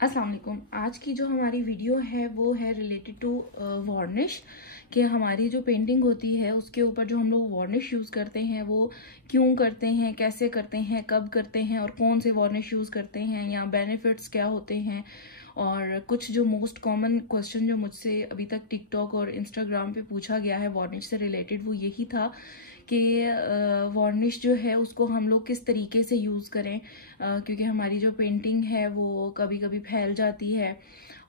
अस्सलाम वालेकुम। आज की जो हमारी वीडियो है वो है रिलेटेड टू वार्निश, कि हमारी जो पेंटिंग होती है उसके ऊपर जो हम लोग वार्निश यूज़ करते हैं वो क्यों करते हैं, कैसे करते हैं, कब करते हैं और कौन से वार्निश यूज़ करते हैं, या बेनिफिट्स क्या होते हैं। और कुछ जो मोस्ट कॉमन क्वेश्चन जो मुझसे अभी तक टिकटॉक और इंस्टाग्राम पे पूछा गया है वार्निश से रिलेटेड, वो यही था कि वार्निश जो है उसको हम लोग किस तरीके से यूज़ करें, क्योंकि हमारी जो पेंटिंग है वो कभी कभी फैल जाती है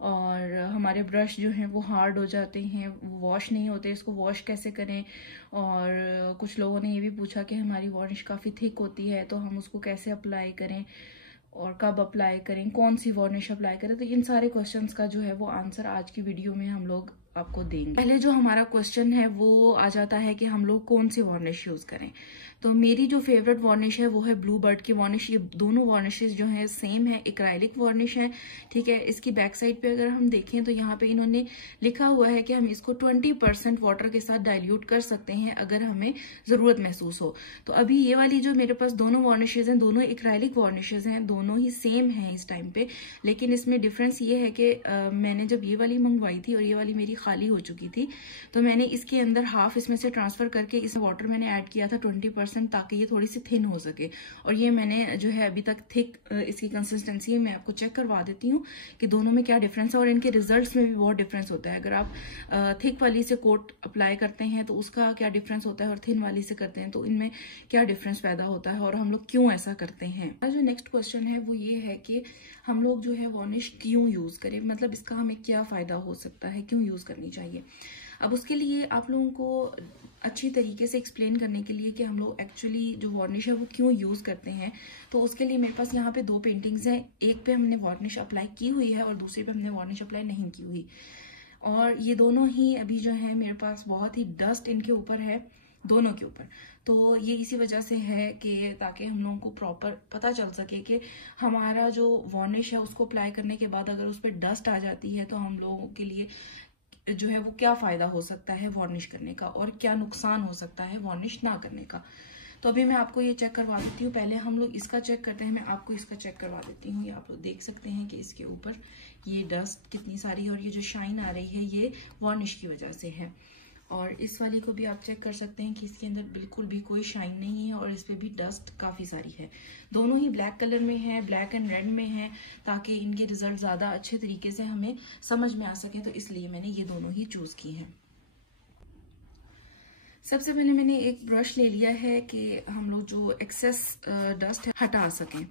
और हमारे ब्रश जो हैं वो हार्ड हो जाते हैं, वो वॉश नहीं होते, इसको वॉश कैसे करें। और कुछ लोगों ने ये भी पूछा कि हमारी वार्निश काफ़ी थिक होती है तो हम उसको कैसे अप्लाई करें और कब अप्लाई करें, कौन सी वार्निश अप्लाई करें। तो इन सारे क्वेश्चंस का जो है वो आंसर आज की वीडियो में हम लोग आपको देंगे। पहले जो हमारा क्वेश्चन है वो आ जाता है कि हम लोग कौन सी वार्निश यूज करें। तो मेरी जो फेवरेट वार्निश है वो है ब्लू बर्ड की वार्निश। ये दोनों वार्निशेस जो है सेम है, एक्राइलिक वार्निश है, ठीक है। इसकी बैक साइड पे अगर हम देखें तो यहाँ पे इन्होंने लिखा हुआ है कि हम इसको 20% वाटर के साथ डाइल्यूट कर सकते हैं अगर हमें जरूरत महसूस हो। तो अभी ये वाली जो मेरे पास दोनों वार्निशेज हैं, दोनों एक्राइलिक वार्निशेज हैं, दोनों ही सेम हैं इस टाइम पे। लेकिन इसमें डिफरेंस ये है कि मैंने जब ये वाली मंगवाई थी और ये वाली मेरी खाली हो चुकी थी, तो मैंने इसके अंदर हाफ इसमें से ट्रांसफर करके इस वाटर मैंने ऐड किया था 20%, ताकि ये थोड़ी सी थिन हो सके। और ये मैंने जो है अभी तक थिक इसकी कंसिस्टेंसी है, मैं आपको चेक करवा देती हूँ कि दोनों में क्या डिफरेंस है। और इनके रिजल्ट्स में भी बहुत डिफरेंस होता है। अगर आप थिक वाली से कोट अप्लाई करते हैं तो उसका क्या डिफरेंस होता है और थिन वाली से करते हैं तो इनमें क्या डिफरेंस पैदा होता है और हम लोग क्यों ऐसा करते हैं। जो नेक्स्ट क्वेश्चन है वो ये है कि हम लोग जो है वार्निश क्यों यूज करें, मतलब इसका हमें क्या फायदा हो सकता है, क्यों यूज करनी चाहिए। अब उसके लिए आप लोगों को अच्छी तरीके से एक्सप्लेन करने के लिए कि हम लोग एक्चुअली जो वार्निश है वो क्यों यूज करते हैं, तो उसके लिए मेरे पास यहाँ पे दो पेंटिंग्स हैं। एक पे हमने वार्निश अप्लाई की हुई है और दूसरे पे हमने वार्निश अप्लाई नहीं की हुई। और ये दोनों ही अभी जो है मेरे पास बहुत ही डस्ट इनके ऊपर है, दोनों के ऊपर। तो ये इसी वजह से है कि ताकि हम लोगों को प्रॉपर पता चल सके कि हमारा जो वार्निश है उसको अप्लाई करने के बाद अगर उस पर डस्ट आ जाती है तो हम लोगों के लिए जो है वो क्या फायदा हो सकता है वार्निश करने का और क्या नुकसान हो सकता है वार्निश ना करने का। तो अभी मैं आपको ये चेक करवा देती हूँ। पहले हम लोग इसका चेक करते हैं, मैं आपको इसका चेक करवा देती हूँ। ये आप लोग देख सकते हैं कि इसके ऊपर ये डस्ट कितनी सारी है और ये जो शाइन आ रही है ये वार्निश की वजह से है। और इस वाली को भी आप चेक कर सकते हैं कि इसके अंदर बिल्कुल भी कोई शाइन नहीं है और इस पे भी डस्ट काफी सारी है। दोनों ही ब्लैक कलर में है, ब्लैक एंड रेड में है, ताकि इनके रिजल्ट ज्यादा अच्छे तरीके से हमें समझ में आ सके, तो इसलिए मैंने ये दोनों ही चूज की हैं। सबसे पहले मैंने एक ब्रश ले लिया है कि हम लोग जो एक्सेस डस्ट है हटा सकें।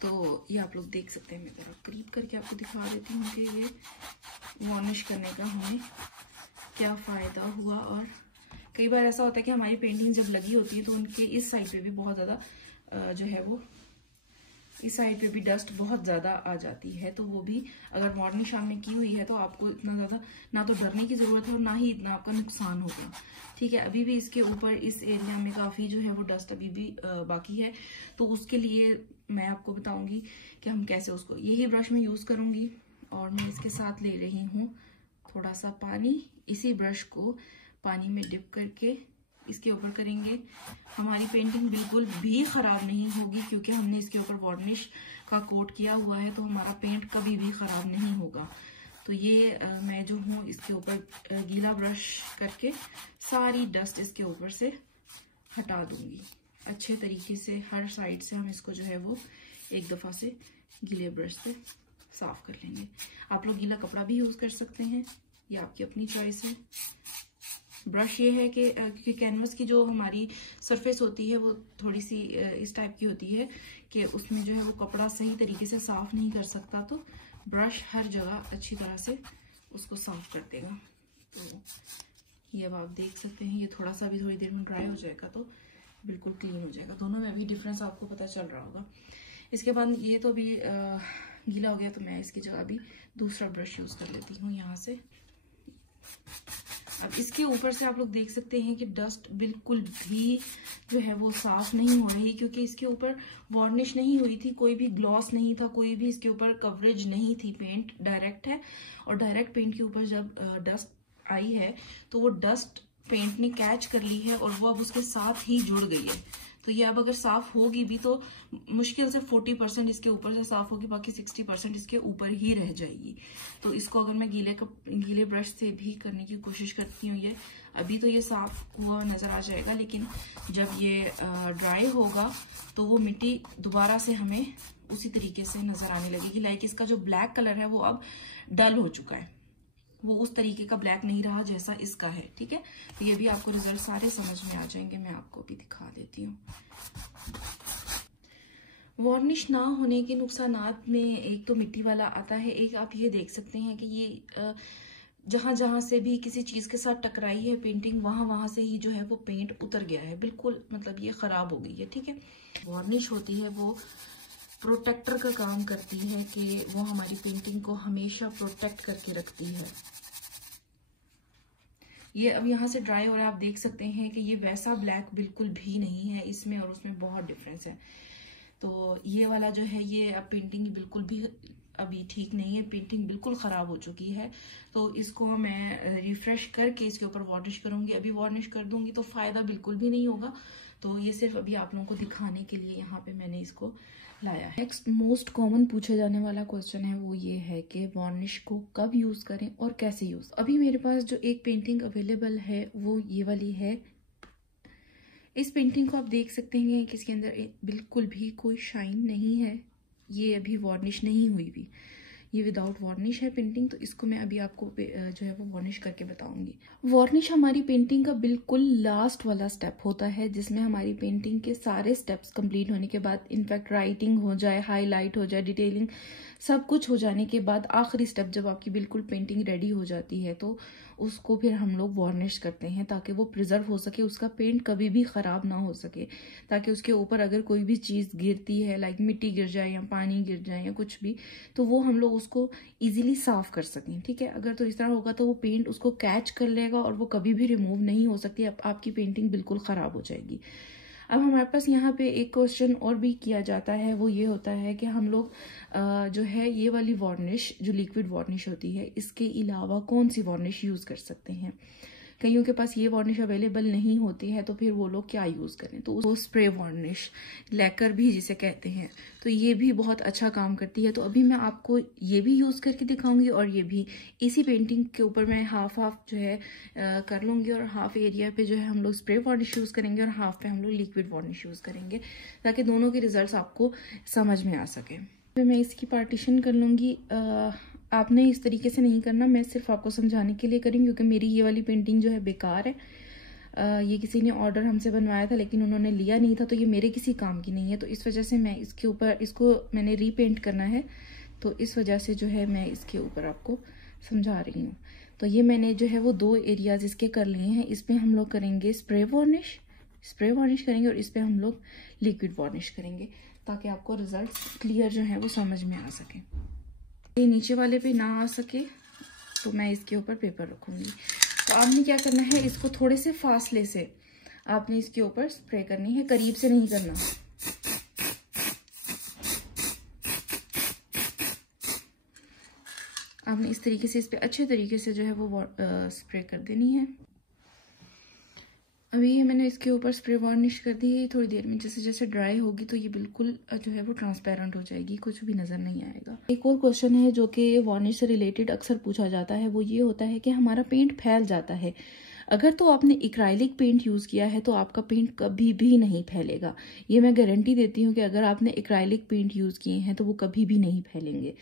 तो ये आप लोग देख सकते हैं, मैं जरा करीब करके आपको दिखा देती हूँ कि ये वार्निश करने का हमें क्या फायदा हुआ। और कई बार ऐसा होता है कि हमारी पेंटिंग जब लगी होती है तो उनके इस साइड पे भी बहुत ज्यादा जो है वो इस साइड पे भी डस्ट बहुत ज्यादा आ जाती है। तो वो भी अगर वार्निश आपने की हुई है तो आपको इतना ज्यादा ना तो डरने की जरूरत है और ना ही इतना आपका नुकसान होगा, ठीक है। अभी भी इसके ऊपर इस एरिया में काफी जो है वो डस्ट अभी भी बाकी है, तो उसके लिए मैं आपको बताऊंगी कि हम कैसे उसको, यही ब्रश में यूज करूंगी और मैं इसके साथ ले रही हूँ थोड़ा सा पानी। इसी ब्रश को पानी में डिप करके इसके ऊपर करेंगे। हमारी पेंटिंग बिल्कुल भी खराब नहीं होगी क्योंकि हमने इसके ऊपर वार्निश का कोट किया हुआ है, तो हमारा पेंट कभी भी खराब नहीं होगा। तो ये मैं जो हूँ इसके ऊपर गीला ब्रश करके सारी डस्ट इसके ऊपर से हटा दूंगी अच्छे तरीके से। हर साइड से हम इसको जो है वो एक दफा से गीले ब्रश से साफ कर लेंगे। आप लोग गीला कपड़ा भी यूज कर सकते हैं, ये आपकी अपनी चॉइस है। ब्रश ये है कि क्योंकि कैनवस की जो हमारी सरफेस होती है वो थोड़ी सी इस टाइप की होती है कि उसमें जो है वो कपड़ा सही तरीके से साफ नहीं कर सकता, तो ब्रश हर जगह अच्छी तरह से उसको साफ कर देगा। तो ये अब आप देख सकते हैं, ये थोड़ा सा भी थोड़ी देर में ड्राई हो जाएगा तो बिल्कुल क्लीन हो जाएगा। दोनों में अभी डिफरेंस आपको पता चल रहा होगा। इसके बाद ये तो अभी गीला हो गया, तो मैं इसकी जगह अभी दूसरा ब्रश यूज कर लेती हूँ यहाँ से। अब इसके ऊपर से आप लोग देख सकते हैं कि डस्ट बिल्कुल भी जो है वो साफ नहीं हो रही, क्योंकि इसके ऊपर वार्निश नहीं हुई थी, कोई भी ग्लॉस नहीं था, कोई भी इसके ऊपर कवरेज नहीं थी। पेंट डायरेक्ट है और डायरेक्ट पेंट के ऊपर जब डस्ट आई है तो वो डस्ट पेंट ने कैच कर ली है और वो अब उसके साथ ही जुड़ गई है। तो ये अब अगर साफ होगी भी तो मुश्किल से 40% इसके ऊपर से साफ होगी, बाकी 60% इसके ऊपर ही रह जाएगी। तो इसको अगर मैं गीले ब्रश से भी करने की कोशिश करती हूँ, ये अभी तो ये साफ हुआ नजर आ जाएगा, लेकिन जब ये ड्राई होगा तो वो मिट्टी दोबारा से हमें उसी तरीके से नजर आने लगेगी। लाइक इसका जो ब्लैक कलर है वो अब डल हो चुका है, वो उस तरीके का ब्लैक नहीं रहा जैसा इसका है। ठीक है, तो ये भी आपको रिजल्ट सारे समझ में आ जाएंगे। मैं आपको भी दिखा देती हूँ। वार्निश ना होने के नुकसानात में एक तो मिट्टी वाला आता है, एक आप ये देख सकते हैं कि ये जहां जहां से भी किसी चीज के साथ टकराई है पेंटिंग, वहां से ही जो है वो पेंट उतर गया है, बिल्कुल मतलब ये खराब हो गई है। ठीक है, वार्निश होती है वो प्रोटेक्टर का काम करती है कि वो हमारी पेंटिंग को हमेशा प्रोटेक्ट करके रखती है। ये अब यहाँ से ड्राई हो रहा है, आप देख सकते हैं कि ये वैसा ब्लैक बिल्कुल भी नहीं है, इसमें और उसमें बहुत डिफरेंस है। तो ये वाला जो है ये अब पेंटिंग बिल्कुल भी अभी ठीक नहीं है, पेंटिंग बिल्कुल खराब हो चुकी है। तो इसको मैं रिफ्रेश करके इसके ऊपर वार्निश करूंगी। अभी वार्निश कर दूंगी तो फायदा बिल्कुल भी नहीं होगा, तो ये सिर्फ अभी आप लोगों को दिखाने के लिए यहाँ पे मैंने इसको लाया है। नेक्स्ट मोस्ट कॉमन पूछे जाने वाला क्वेश्चन है वो ये है कि वार्निश को कब यूज करें और कैसे यूज। अभी मेरे पास जो एक पेंटिंग अवेलेबल है वो ये वाली है। इस पेंटिंग को आप देख सकते हैं कि इसके अंदर बिल्कुल भी कोई शाइन नहीं है, ये अभी वार्निश नहीं हुई भी, ये विदाउट वार्निश है पेंटिंग। तो इसको मैं अभी आपको जो है वो वार्निश करके बताऊंगी। वार्निश हमारी पेंटिंग का बिल्कुल लास्ट वाला स्टेप होता है, जिसमें हमारी पेंटिंग के सारे स्टेप्स कंप्लीट होने के बाद, इनफैक्ट राइटिंग हो जाए, हाईलाइट हो जाए, डिटेलिंग सब कुछ हो जाने के बाद आखिरी स्टेप जब आपकी बिल्कुल पेंटिंग रेडी हो जाती है तो उसको फिर हम लोग वार्निश करते हैं, ताकि वो प्रिजर्व हो सके, उसका पेंट कभी भी खराब ना हो सके, ताकि उसके ऊपर अगर कोई भी चीज गिरती है, लाइक मिट्टी गिर जाए या पानी गिर जाए या कुछ भी, तो वो हम लोग उसको इजीली साफ कर सकें। ठीक है, अगर तो इस तरह होगा तो वो पेंट उसको कैच कर लेगा और वो कभी भी रिमूव नहीं हो सकती, आपकी पेंटिंग बिल्कुल खराब हो जाएगी। अब हमारे पास यहाँ पे एक क्वेश्चन और भी किया जाता है, वो ये होता है कि हम लोग जो है ये वाली वार्निश जो लिक्विड वार्निश होती है, इसके अलावा कौन सी वार्निश यूज कर सकते हैं। कईयों के पास ये वार्निश अवेलेबल नहीं होती है, तो फिर वो लोग क्या यूज करें, तो वो स्प्रे वार्निश, लैकर भी जिसे कहते हैं, तो ये भी बहुत अच्छा काम करती है। तो अभी मैं आपको ये भी यूज करके दिखाऊंगी और ये भी इसी पेंटिंग के ऊपर मैं हाफ जो है कर लूंगी, और हाफ एरिया पे जो है हम लोग स्प्रे वार्निश यूज करेंगे और हाफ पे हम लोग लिक्विड वार्निश यूज करेंगे, ताकि दोनों के रिजल्ट आपको समझ में आ सके। फिर मैं इसकी पार्टीशन कर लूंगी। आपने इस तरीके से नहीं करना, मैं सिर्फ आपको समझाने के लिए करूँगी, क्योंकि मेरी ये वाली पेंटिंग जो है बेकार है। ये किसी ने ऑर्डर हमसे बनवाया था लेकिन उन्होंने लिया नहीं था, तो ये मेरे किसी काम की नहीं है, तो इस वजह से मैं इसके ऊपर इसको मैंने रीपेंट करना है, तो इस वजह से जो है मैं इसके ऊपर आपको समझा रही हूँ। तो ये मैंने जो है वो 2 एरियाज इसके कर लिए हैं। इस पर हम लोग करेंगे स्प्रे वार्निश करेंगे और इस पर हम लोग लिक्विड वार्निश करेंगे, ताकि आपको रिजल्ट क्लियर जो है वो समझ में आ सके। ये नीचे वाले पे ना आ सके तो मैं इसके ऊपर पेपर रखूंगी। तो आपने क्या करना है, इसको थोड़े से फासले से आपने इसके ऊपर स्प्रे करनी है, करीब से नहीं करना। आपने इस तरीके से इस पे अच्छे तरीके से जो है वो स्प्रे कर देनी है। अभी ये मैंने इसके ऊपर स्प्रे वार्निश कर दी है। थोड़ी देर में जैसे जैसे ड्राई होगी तो ये बिल्कुल जो है वो ट्रांसपेरेंट हो जाएगी, कुछ भी नजर नहीं आएगा। एक और क्वेश्चन है जो कि वार्निश से रिलेटेड अक्सर पूछा जाता है, वो ये होता है कि हमारा पेंट फैल जाता है। अगर तो आपने एक्राइलिक पेंट यूज किया है तो आपका पेंट कभी भी नहीं फैलेगा, ये मैं गारंटी देती हूँ कि अगर आपने एक्राइलिक पेंट यूज किए हैं तो वो कभी भी नहीं फैलेंगे।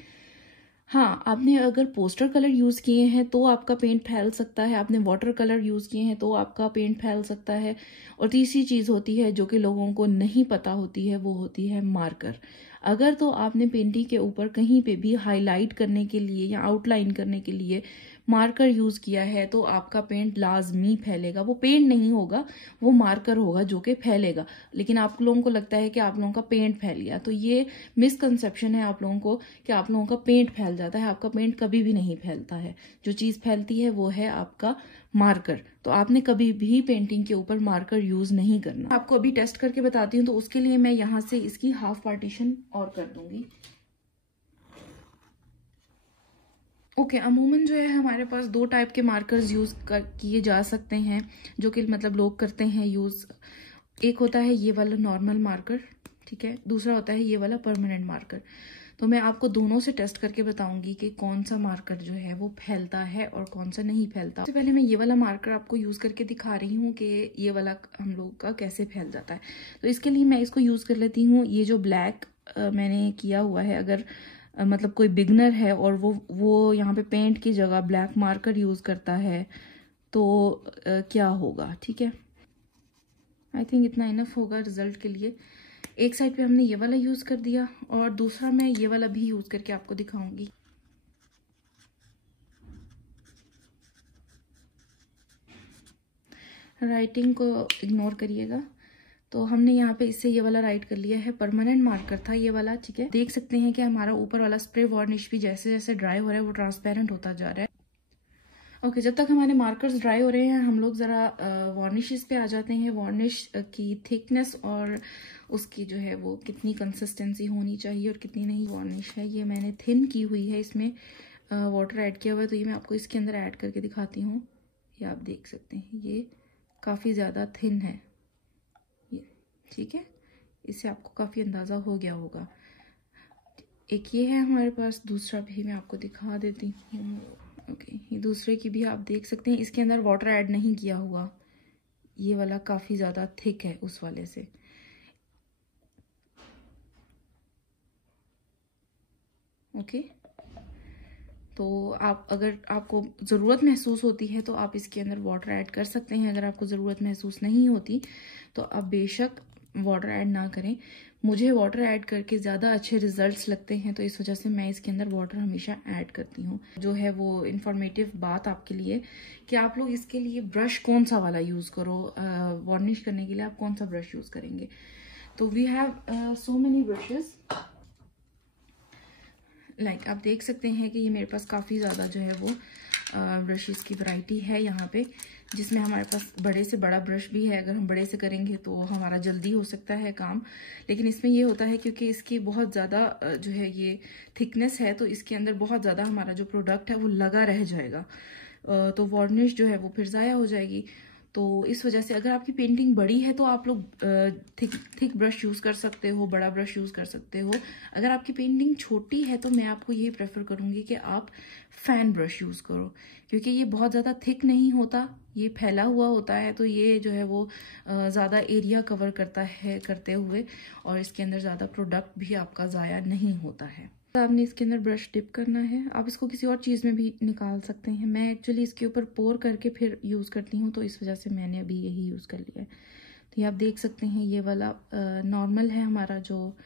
हाँ, आपने अगर पोस्टर कलर यूज किए हैं तो आपका पेंट फैल सकता है, आपने वाटर कलर यूज किए हैं तो आपका पेंट फैल सकता है। और तीसरी चीज होती है जो कि लोगों को नहीं पता होती है, वो होती है मार्कर। अगर तो आपने पेंटिंग के ऊपर कहीं पे भी हाईलाइट करने के लिए या आउटलाइन करने के लिए मार्कर यूज किया है तो आपका पेंट लाजमी फैलेगा। वो पेंट नहीं होगा, वो मार्कर होगा जो कि फैलेगा। लेकिन आप लोगों को लगता है कि आप लोगों का पेंट फैल गया, तो ये मिसकंसेप्शन है आप लोगों को कि आप लोगों का पेंट फैल जाता है। आपका पेंट कभी भी नहीं फैलता है, जो चीज फैलती है वो है आपका मार्कर। तो आपने कभी भी पेंटिंग के ऊपर मार्कर यूज नहीं करना। आपको अभी टेस्ट करके बताती हूँ, तो उसके लिए मैं यहाँ से इसकी हाफ पार्टीशन और कर दूंगी। ओके, अमूमन जो है हमारे पास 2 टाइप के मार्कर्स यूज किए जा सकते हैं, जो कि मतलब लोग करते हैं यूज। एक होता है ये वाला नॉर्मल मार्कर, ठीक है, दूसरा होता है ये वाला परमानेंट मार्कर। तो मैं आपको दोनों से टेस्ट करके बताऊंगी कि कौन सा मार्कर जो है वो फैलता है और कौन सा नहीं फैलता। सबसे पहले मैं ये वाला मार्कर आपको यूज करके दिखा रही हूँ कि ये वाला हम लोग का कैसे फैल जाता है। तो इसके लिए मैं इसको यूज कर लेती हूँ। ये जो ब्लैक मैंने किया हुआ है, अगर मतलब कोई बिगनर है और वो यहाँ पे पेंट की जगह ब्लैक मार्कर यूज करता है तो क्या होगा, ठीक है। आई थिंक इतना इनफ होगा रिजल्ट के लिए। एक साइड पे हमने ये वाला यूज कर दिया और दूसरा मैं ये वाला भी यूज करके आपको दिखाऊंगी। राइटिंग को इग्नोर करिएगा। तो हमने यहाँ पे इससे ये वाला राइट कर लिया है, परमानेंट मार्कर था ये वाला, ठीक है। देख सकते हैं कि हमारा ऊपर वाला स्प्रे वार्निश भी जैसे जैसे ड्राई हो रहा है वो ट्रांसपेरेंट होता जा रहा है। ओके, जब तक हमारे मार्कर्स ड्राई हो रहे हैं हम लोग ज़रा वार्निशेस पे आ जाते हैं। वार्निश की थिकनेस और उसकी जो है वो कितनी कंसिस्टेंसी होनी चाहिए और कितनी नहीं वार्निश है। ये मैंने थिन की हुई है, इसमें वाटर ऐड किया हुआ है, तो ये मैं आपको इसके अंदर ऐड करके दिखाती हूँ। ये आप देख सकते हैं ये काफ़ी ज़्यादा थिन है ये, ठीक है। इससे आपको काफ़ी अंदाज़ा हो गया होगा। एक ये है हमारे पास, दूसरा भी मैं आपको दिखा देती हूँ। ओके, ये दूसरे की भी आप देख सकते हैं, इसके अंदर वाटर ऐड नहीं किया हुआ। ये वाला काफ़ी ज़्यादा थिक है उस वाले से। ओके, तो आप अगर आपको ज़रूरत महसूस होती है तो आप इसके अंदर वाटर ऐड कर सकते हैं। अगर आपको ज़रूरत महसूस नहीं होती तो आप बेशक वाटर ऐड ना करें। मुझे वाटर ऐड करके ज़्यादा अच्छे रिजल्ट्स लगते हैं, तो इस वजह से मैं इसके अंदर वाटर हमेशा ऐड करती हूँ। जो है वो इन्फॉर्मेटिव बात आपके लिए कि आप लोग इसके लिए ब्रश कौन सा वाला यूज़ करो, वार्निश करने के लिए आप कौन सा ब्रश यूज़ करेंगे। तो we have so many brushes, like आप देख सकते हैं कि ये मेरे पास काफ़ी ज़्यादा जो है वो ब्रशेस की वैरायटी है यहाँ पे, जिसमें हमारे पास बड़े से बड़ा ब्रश भी है। अगर हम बड़े से करेंगे तो हमारा जल्दी हो सकता है काम, लेकिन इसमें ये होता है क्योंकि इसकी बहुत ज़्यादा जो है ये थिकनेस है, तो इसके अंदर बहुत ज़्यादा हमारा जो प्रोडक्ट है वो लगा रह जाएगा, तो वार्निश जो है वो फिर ज़ाया हो जाएगी। तो इस वजह से अगर आपकी पेंटिंग बड़ी है तो आप लोग थिक ब्रश यूज़ कर सकते हो, बड़ा ब्रश यूज़ कर सकते हो। अगर आपकी पेंटिंग छोटी है तो मैं आपको यही प्रेफर करूँगी कि आप फैन ब्रश यूज़ करो, क्योंकि ये बहुत ज़्यादा थिक नहीं होता, ये फैला हुआ होता है, तो ये जो है वो ज़्यादा एरिया कवर करता है करते हुए, और इसके अंदर ज़्यादा प्रोडक्ट भी आपका ज़ाया नहीं होता है। तो आपने इसके अंदर ब्रश डिप करना है। आप इसको किसी और चीज़ में भी निकाल सकते हैं। मैं एक्चुअली इसके ऊपर पोर करके फिर यूज़ करती हूँ, तो इस वजह से मैंने अभी यही यूज़ कर लिया है। तो ये आप देख सकते हैं ये वाला नॉर्मल है हमारा, जो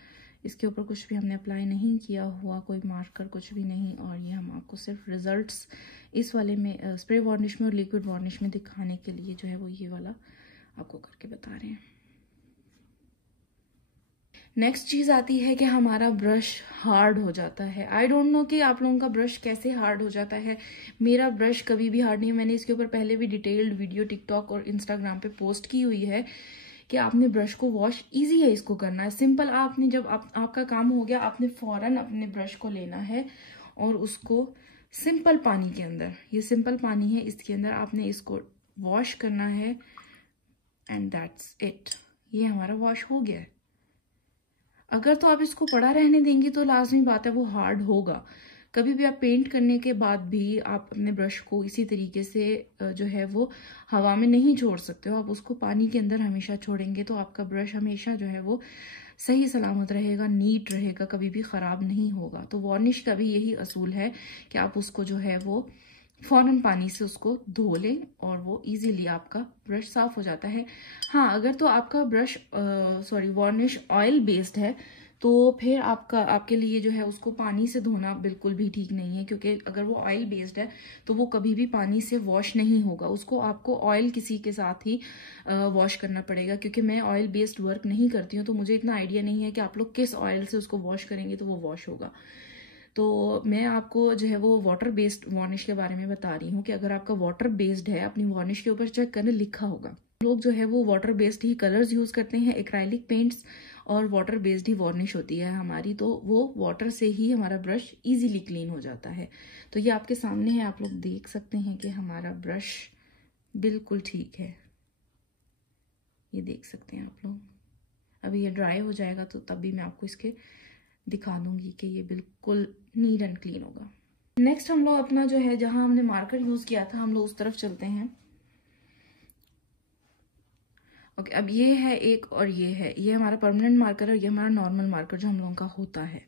इसके ऊपर कुछ भी हमने अप्लाई नहीं किया हुआ, कोई मार्कर कुछ भी नहीं। और ये हम आपको सिर्फ रिजल्ट्स इस वाले में स्प्रे वार्निश में और लिक्विड वार्निश में दिखाने के लिए जो है वो ये वाला आपको करके बता रहे हैं। नेक्स्ट चीज़ आती है कि हमारा ब्रश हार्ड हो जाता है। आई डोंट नो कि आप लोगों का ब्रश कैसे हार्ड हो जाता है। मेरा ब्रश कभी भी हार्ड नहीं। मैंने इसके ऊपर पहले भी डिटेल्ड वीडियो टिकटॉक और इंस्टाग्राम पे पोस्ट की हुई है कि आपने ब्रश को वॉश, इजी है इसको करना है, सिंपल। आपने जब आपका काम हो गया, आपने फौरन अपने ब्रश को लेना है और उसको सिंपल पानी के अंदर, ये सिंपल पानी है, इसके अंदर आपने इसको वॉश करना है एंड दैट्स इट। ये हमारा वॉश हो गया है। अगर तो आप इसको पड़ा रहने देंगी तो लाजमी बात है वो हार्ड होगा। कभी भी आप पेंट करने के बाद भी आप अपने ब्रश को इसी तरीके से जो है वो हवा में नहीं छोड़ सकते हो। आप उसको पानी के अंदर हमेशा छोड़ेंगे तो आपका ब्रश हमेशा जो है वो सही सलामत रहेगा, नीट रहेगा, कभी भी ख़राब नहीं होगा। तो वार्निश का भी यही असूल है कि आप उसको जो है वो फौरन पानी से उसको धो लें और वो इजीली आपका ब्रश साफ हो जाता है। हाँ, अगर तो आपका ब्रश वार्निश ऑयल बेस्ड है तो फिर आपके लिए जो है उसको पानी से धोना बिल्कुल भी ठीक नहीं है, क्योंकि अगर वो ऑयल बेस्ड है तो वो कभी भी पानी से वॉश नहीं होगा। उसको आपको ऑयल किसी के साथ ही वॉश करना पड़ेगा। क्योंकि मैं ऑयल बेस्ड वर्क नहीं करती हूँ तो मुझे इतना आइडिया नहीं है कि आप लोग किस ऑयल से उसको वॉश करेंगे तो वो वॉश होगा। तो मैं आपको जो है वो वाटर बेस्ड वार्निश के बारे में बता रही हूँ कि अगर आपका वाटर बेस्ड है, अपनी वार्निश के ऊपर चेक करने लिखा होगा। लोग जो है वो वाटर बेस्ड ही कलर्स यूज करते हैं, एक्राइलिक पेंट्स, और वाटर बेस्ड ही वार्निश होती है हमारी, तो वो वाटर से ही हमारा ब्रश इजीली क्लीन हो जाता है। तो ये आपके सामने है, आप लोग देख सकते हैं कि हमारा ब्रश बिल्कुल ठीक है। ये देख सकते हैं आप लोग। अभी ये ड्राई हो जाएगा तो तब भी मैं आपको इसके दिखा दूंगी कि ये बिल्कुल नीट एंड क्लीन होगा। नेक्स्ट हम लोग अपना जो है, जहां हमने मार्कर यूज किया था, हम लोग उस तरफ चलते हैं। ओके, अब ये है एक और ये है, ये हमारा परमानेंट मार्कर है और ये हमारा नॉर्मल मार्कर जो हम लोगों का होता है।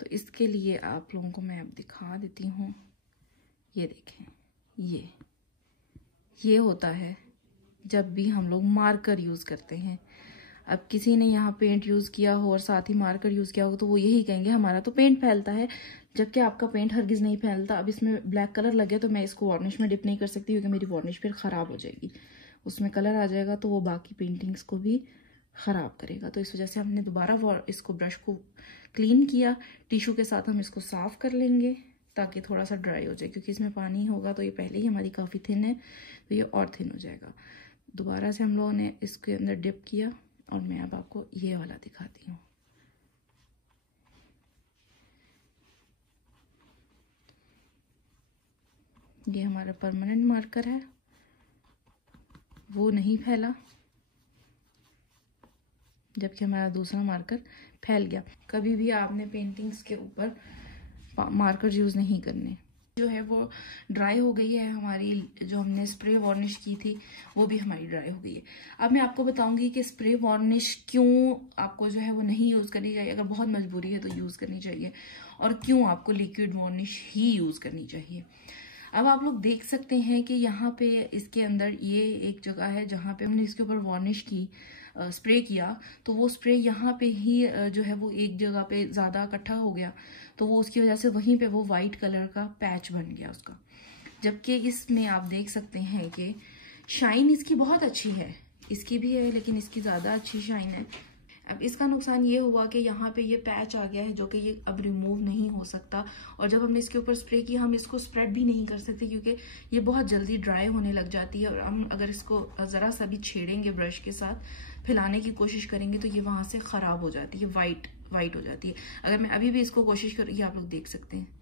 तो इसके लिए आप लोगों को मैं अब दिखा देती हूँ। ये देखें, ये होता है जब भी हम लोग मार्कर यूज करते हैं। अब किसी ने यहाँ पेंट यूज किया हो और साथ ही मार्कर यूज किया हो तो वो यही कहेंगे हमारा तो पेंट फैलता है, जबकि आपका पेंट हरगिज नहीं फैलता। अब इसमें ब्लैक कलर लग गया तो मैं इसको वार्निश में डिप नहीं कर सकती क्योंकि मेरी वार्निश फिर खराब हो जाएगी, उसमें कलर आ जाएगा तो वो बाकी पेंटिंग्स को भी खराब करेगा। तो इस वजह से हमने दोबारा इसको ब्रश को क्लीन किया, टिश्यू के साथ हम इसको साफ कर लेंगे ताकि थोड़ा सा ड्राई हो जाए, क्योंकि इसमें पानी होगा तो ये पहले ही हमारी काफ़ी थिन है तो ये और थिन हो जाएगा। दोबारा से हम लोगों ने इसके अंदर डिप किया और मैं अब आपको ये वाला दिखाती हूँ। ये हमारा परमानेंट मार्कर है, वो नहीं फैला, जबकि हमारा दूसरा मार्कर फैल गया। कभी भी आपने पेंटिंग्स के ऊपर मार्कर यूज नहीं करने। जो है वो ड्राई हो गई है हमारी, जो हमने स्प्रे वार्निश की थी वो भी हमारी ड्राई हो गई है। अब मैं आपको बताऊंगी कि स्प्रे वार्निश क्यों आपको जो है वो नहीं यूज करनी चाहिए, अगर बहुत मजबूरी है तो यूज करनी चाहिए, और क्यों आपको लिक्विड वार्निश ही यूज करनी चाहिए। अब आप लोग देख सकते हैं कि यहाँ पे इसके अंदर ये एक जगह है जहाँ पे हमने इसके ऊपर वार्निश की, स्प्रे किया, तो वो स्प्रे यहाँ पे ही जो है वो एक जगह पे ज़्यादा इकट्ठा हो गया, तो वो उसकी वजह से वहीं पे वो वाइट कलर का पैच बन गया उसका। जबकि इसमें आप देख सकते हैं कि शाइन इसकी बहुत अच्छी है, इसकी भी है लेकिन इसकी ज़्यादा अच्छी शाइन है। अब इसका नुकसान ये हुआ कि यहाँ पे ये पैच आ गया है जो कि ये अब रिमूव नहीं हो सकता, और जब हमने इसके ऊपर स्प्रे किया हम इसको स्प्रेड भी नहीं कर सकते क्योंकि ये बहुत जल्दी ड्राई होने लग जाती है, और हम अगर इसको ज़रा सा भी छेड़ेंगे ब्रश के साथ, फैलाने की कोशिश करेंगे तो ये वहाँ से ख़राब हो जाती है, वाइट हो जाती है। अगर मैं अभी भी इसको कोशिश करूँ, ये आप लोग देख सकते हैं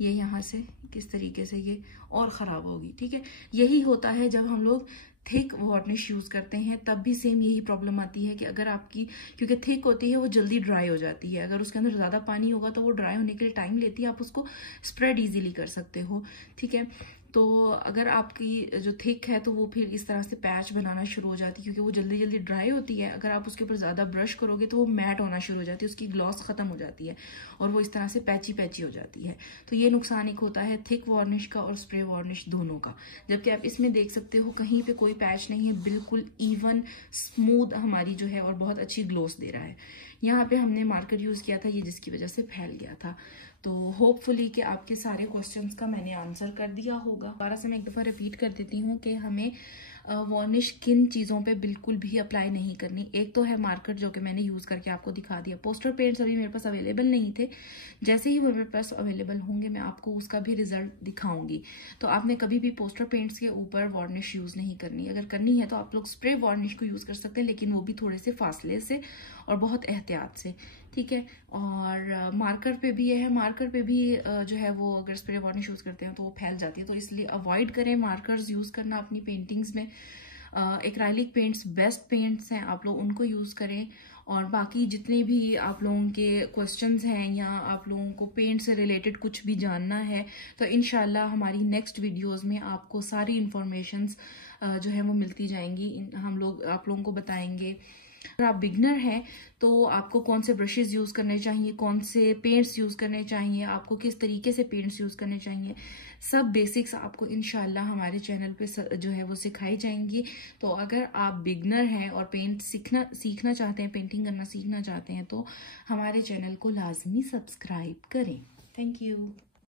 ये यहाँ से किस तरीके से ये और ख़राब होगी। ठीक है, यही होता है जब हम लोग थिक वार्निश यूज करते हैं, तब भी सेम यही प्रॉब्लम आती है कि अगर आपकी, क्योंकि थिक होती है वो जल्दी ड्राई हो जाती है, अगर उसके अंदर ज़्यादा पानी होगा तो वो ड्राई होने के लिए टाइम लेती है, आप उसको स्प्रेड इजीली कर सकते हो। ठीक है, तो अगर आपकी जो थिक है तो वो फिर इस तरह से पैच बनाना शुरू हो जाती है क्योंकि वो जल्दी जल्दी ड्राई होती है। अगर आप उसके ऊपर ज़्यादा ब्रश करोगे तो वो मैट होना शुरू हो जाती है, उसकी ग्लॉस ख़त्म हो जाती है और वो इस तरह से पैची हो जाती है। तो ये नुकसान एक होता है थिक वार्निश का और स्प्रे वार्निश दोनों का। जबकि आप इसमें देख सकते हो कहीं पे कोई पैच नहीं है, बिल्कुल इवन स्मूथ हमारी जो है और बहुत अच्छी ग्लोस दे रहा है। यहाँ पे हमने मार्कर यूज़ किया था ये, जिसकी वजह से फैल गया था। तो होपफुली कि आपके सारे क्वेश्चंस का मैंने आंसर कर दिया होगा। दोबारा से मैं एक दफ़ा रिपीट कर देती हूँ कि हमें वार्निश किन चीज़ों पे बिल्कुल भी अप्लाई नहीं करनी। एक तो है मार्कर जो कि मैंने यूज़ करके आपको दिखा दिया। पोस्टर पेंट्स अभी मेरे पास अवेलेबल नहीं थे, जैसे ही वो मेरे पास अवेलेबल होंगे मैं आपको उसका भी रिजल्ट दिखाऊंगी। तो आपने कभी भी पोस्टर पेंट्स के ऊपर वार्निश यूज़ नहीं करनी। अगर करनी है तो आप लोग स्प्रे वार्निश को यूज़ कर सकते हैं, लेकिन वो भी थोड़े से फासले से और बहुत एहतियात से। ठीक है, और मार्कर पे भी ये है, मार्कर पे भी जो है वो अगर स्प्रे वार्निश यूज़ करते हैं तो वो फैल जाती है, तो इसलिए अवॉइड करें मार्कर्स यूज़ करना अपनी पेंटिंग्स में। एक्राइलिक पेंट्स बेस्ट पेंट्स हैं, आप लोग उनको यूज़ करें। और बाकी जितने भी आप लोगों के क्वेश्चंस हैं या आप लोगों को पेंट से रिलेटेड कुछ भी जानना है तो इंशाल्लाह हमारी नेक्स्ट वीडियोस में आपको सारी इंफॉर्मेशंस जो है वो मिलती जाएंगी। हम लोग आप लोगों को बताएंगे। अगर आप बिगनर हैं तो आपको कौन से ब्रशेस यूज़ करने चाहिए, कौन से पेंट्स यूज़ करने चाहिए, आपको किस तरीके से पेंट्स यूज़ करने चाहिए, सब बेसिक्स आपको इंशाल्लाह हमारे चैनल पे जो है वो सिखाई जाएंगी। तो अगर आप बिगनर हैं और पेंट सीखना चाहते हैं, पेंटिंग करना सीखना चाहते हैं तो हमारे चैनल को लाजमी सब्सक्राइब करें। Thank you.